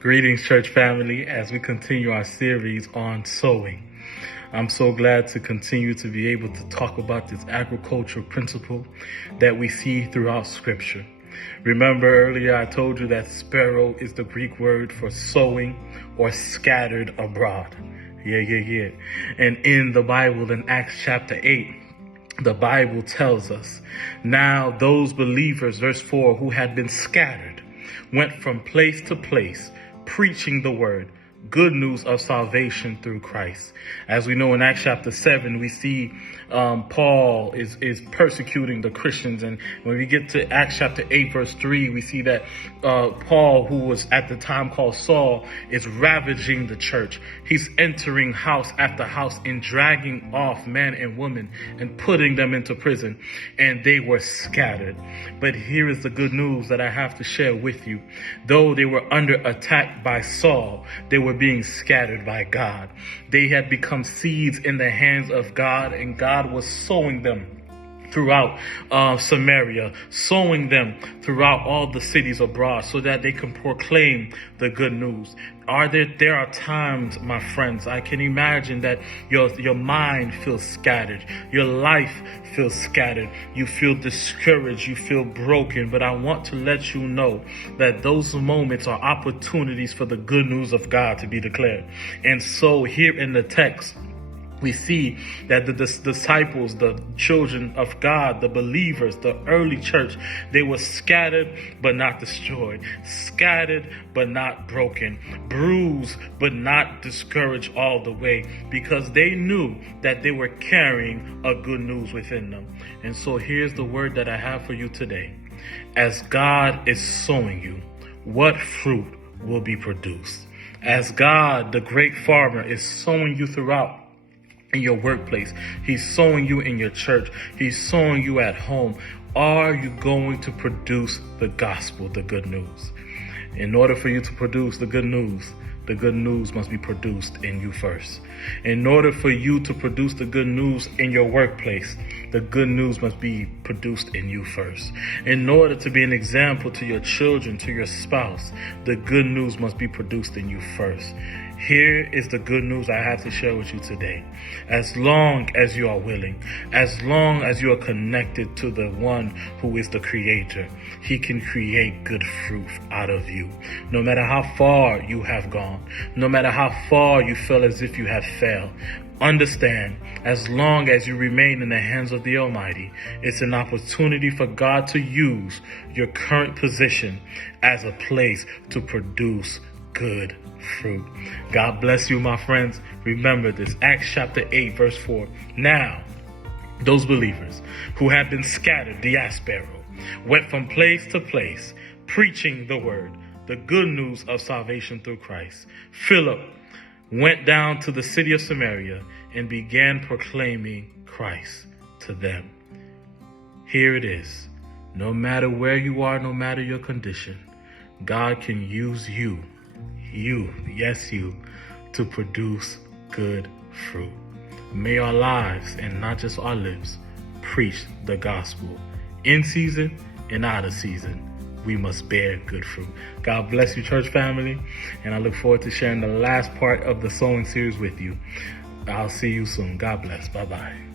Greetings, church family, as we continue our series on sowing. I'm so glad to continue to be able to talk about this agricultural principle that we see throughout Scripture. Remember earlier I told you that sparrow is the Greek word for sowing or scattered abroad. Yeah. And in the Bible, in Acts chapter 8, the Bible tells us, now those believers, verse 4, who had been scattered, went from place to place, preaching the word, good news of salvation through Christ. As we know in Acts chapter 7, we see Paul is persecuting the Christians. And when we get to Acts chapter 8, verse 3, we see that Paul, who was at the time called Saul, is ravaging the church. He's entering house after house and dragging off men and women and putting them into prison. And they were scattered. But here is the good news that I have to share with you. Though they were under attack by Saul, they were being scattered by God. They had become seeds in the hands of God, and God was sowing them throughout Samaria, sowing them throughout all the cities abroad so that they can proclaim the good news. There are times, my friends, I can imagine that your mind feels scattered, your life feels scattered, you feel discouraged, you feel broken, but I want to let you know that those moments are opportunities for the good news of God to be declared. And so here in the text, we see that the disciples, the children of God, the believers, the early church, they were scattered but not destroyed, scattered but not broken, bruised but not discouraged all the way, because they knew that they were carrying a good news within them. And so here's the word that I have for you today. As God is sowing you, what fruit will be produced? As God, the great farmer, is sowing you throughout in your workplace, he's sowing you in your church, he's sowing you at home, are you going to produce the gospel, the good news? In order for you to produce the good news must be produced in you first. In order for you to produce the good news in your workplace, the good news must be produced in you first. In order to be an example to your children, to your spouse, the good news must be produced in you first. Here is the good news I have to share with you today. As long as you are willing, as long as you are connected to the one who is the creator, he can create good fruit out of you. No matter how far you have gone, no matter how far you feel as if you have failed, understand, as long as you remain in the hands of the Almighty, it's an opportunity for God to use your current position as a place to produce good fruit. God bless you, my friends. Remember this, Acts chapter 8, verse 4. Now, those believers who had been scattered, diaspora, went from place to place, preaching the word, the good news of salvation through Christ. Philip went down to the city of Samaria and began proclaiming Christ to them. Here it is. No matter where you are, no matter your condition, God can use you, to produce good fruit. May our lives, and not just our lips, preach the gospel. In season and out of season, we must bear good fruit. God bless you, church family, and I look forward to sharing the last part of the sowing series with you. I'll see you soon. God bless. Bye-bye.